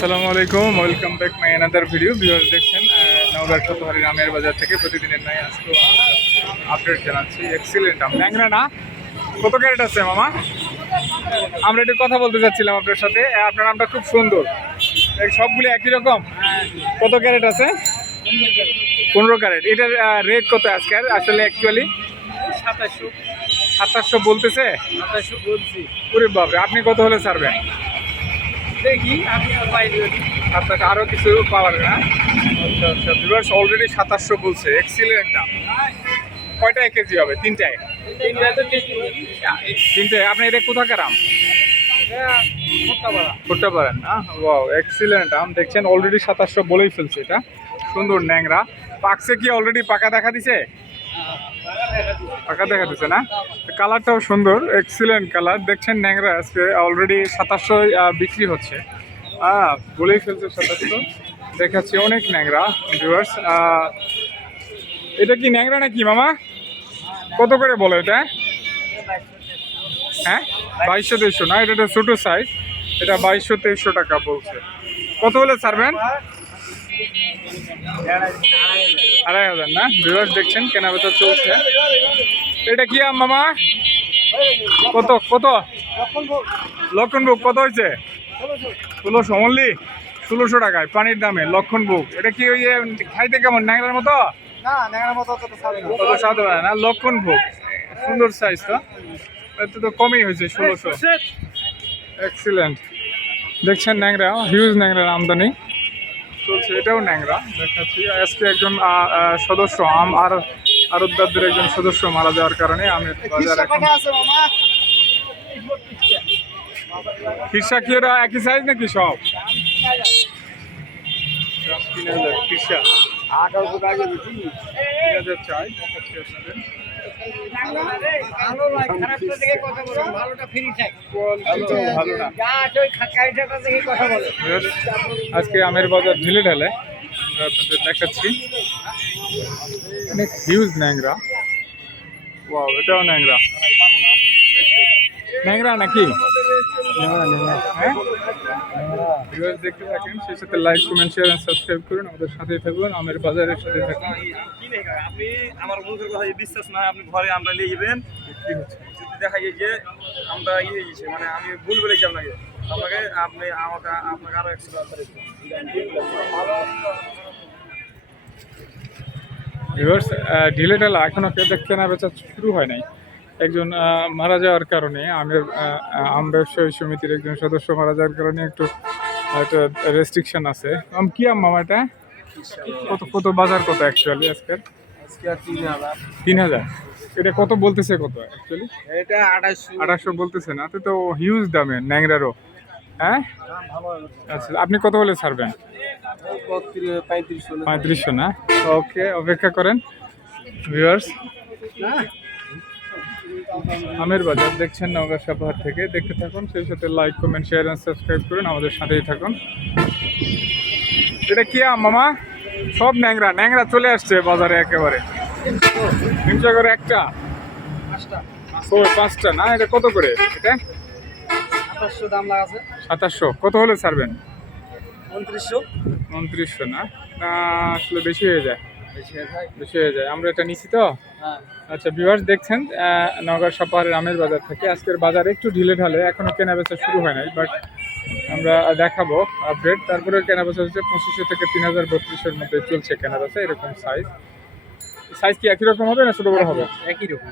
আসসালামু আলাইকুম, welcome back my another video. Viewers দেখছেন নওগাঁ সতহারি রামের বাজার থেকে প্রতিদিনের নয় আজকে আপডেট জানাচ্ছি। এক্সিলেন্ট আম ন্যাংরা না, কত ক্যারেট আছে মামা? আমরা একটু কথা বলতে চাচ্ছিলাম আপনার সাথে। আপনার নামটা খুব সুন্দর, সবগুলি একই রকম। কত ক্যারেট আছে? 15 ক্যারেট। এটার রেট কত আজকে আসলে অ্যাকচুয়ালি? 2700 বলতেছে। 2700 বলছি। ওরে বাপরে, আপনি কত হলে ছাড়বেন? দেখি আপনি আপনাকে আরও কিছু পাওয়ার না। আচ্ছা আচ্ছা, ভিউয়ার্স অলরেডি 2700 বলছে। এক্সিলেন্ট দাম। কয়টায় কেজি হবে? তিনটায়। তিনটায়। আপনি এটা কোথাকার আম? করতে পারেন না? ওয়াও, এক্সিলেন্ট আম। দেখছেন অলরেডি 2700 বলেই ফেলছে। এটা সুন্দর ন্যাংরা। পাকছে কি অলরেডি? পাকা দেখা দিছে? পাকা দেখা দিচ্ছে না? কালারটাও সুন্দর, এক্সিলেন্ট কালার। দেখছেন ন্যাংরা আজকে অলরেডি 2700 বিক্রি হচ্ছে। বলেই ফেলছে 2700। দেখাচ্ছি অনেক ন্যাংরা ভিউয়ার্স। এটা কি ন্যাংরা নাকি মামা? কত করে বলো এটা? হ্যাঁ, 2200-2300 না, এটা ছোটো সাইজ। এটা 2200-2300 টাকা বলছে। কত হলে ছাড়বেন? 2500 না? ভিউয়ার্স দেখছেন কেনাবেচা চলছে। এটা কি আম মামা? কত কত? লক্ষণভোগ কত হয়েছে? 1600 অনলি। 1600 টাকায় পানির দামে লক্ষণভোগ। এটা কি ওই খাইতে কেমন, ন্যাংরার মতো? কত স্বাদ হয় না? লক্ষণভোগ সুন্দর সাইজ তো। এত তো কমই হয়েছে 1600। এক্সিলেন্ট। দেখছেন ন্যাংরা, হিউজ ন্যাংরার আমদানি চলছে। এটাও ন্যাংরা দেখাচ্ছি। আজকে একজন সদস্য আর আড়তদারদের একজন সদস্য মারা যাওয়ার কারণে আমের বাজার এখন। খিরসা কি ওরা একই সাইজ নাকি সব? 3000 খিরসা। 3000 চাই। দেখাচ্ছি আপনাদের। ভালো না। আজকে আমের বাজার ঢিলে ঢালে আমরা আপনাদের দেখাচ্ছি। অনেক হিউজ ন্যাংরা। ওয়াও, এটাও ন্যাংরা। ন্যাংরা নাকি? হ্যাঁ, দেখতে থাকেন, সেই সাথে like, comment, share and subscribe করুন। আমাদের সাথেই থাকবেন, আমের বাজারের সাথে থাকুন। আপনি আমার মুখের কথা বিশ্বাস না, আপনি ঘরে আমরা নিয়ে যাবেন। যদি দেখা যায় যে আমরা ইয়ে হয়েছে, মানে আমি ভুল বলেছি আপনাকে আপনি আপনাকে আরো 100 টাকা ভিউয়ার্স, ঢিলে ঢালা এখনো কেনা বেচা শুরু হয় নাই। একজন মারা যাওয়ার কারণে আম ব্যবসায়ী সমিতির একজন সদস্য মারা যাওয়ার কারণে একটু একটা রেস্ট্রিকশন আছে। কি আম মামা এটা? কত কত বাজার কত অ্যাকচুয়ালি আজকের? 3000। এটা কত বলতেছে? কত অ্যাকচুয়ালি? এটা 2800 বলতেছে না? তো হিউজ দামে ন্যাংরারও। হ্যাঁ, আচ্ছা, আপনি কত হলে ছাড়বেন? 3500 না? ওকে, অপেক্ষা করেন ভিউয়ার্স। আমের বাজার দেখছেন নওগাঁ সাপাহার থেকে। দেখতে থাকুন, সেই সাথে like, comment, share and subscribe করুন। আমাদের সাথেই থাকুন। এটা কি আম মামা? সব ন্যাংরা। ন্যাংরা চলে আসছে বাজারে একেবারে। হিংসা করে একটা 5টা না? এটা কত করে? এটা 2700 দাম লাগাছে। 2700। কত হলে ছাড়বেন? 2900 না? আসলে বেশি হয়ে যায়। আমরা এটা নিচ্ছি তো। আচ্ছা ভিউয়ার্স দেখছেন নওগাঁ সাপাহারের আমের বাজার থেকে। আজকের বাজার একটু ঢিলে ঢালে, এখনো কেনাবেচা শুরু হয় নাই, বাট আমরা দেখাবো আপডেট। তারপরে কেনাবেচা হচ্ছে 2500 থেকে 3032-এর মধ্যে চলছে কেনাবেচা। এরকম সাইজ কি একই রকম হবে না ছোট বড় হবে? একই রকম।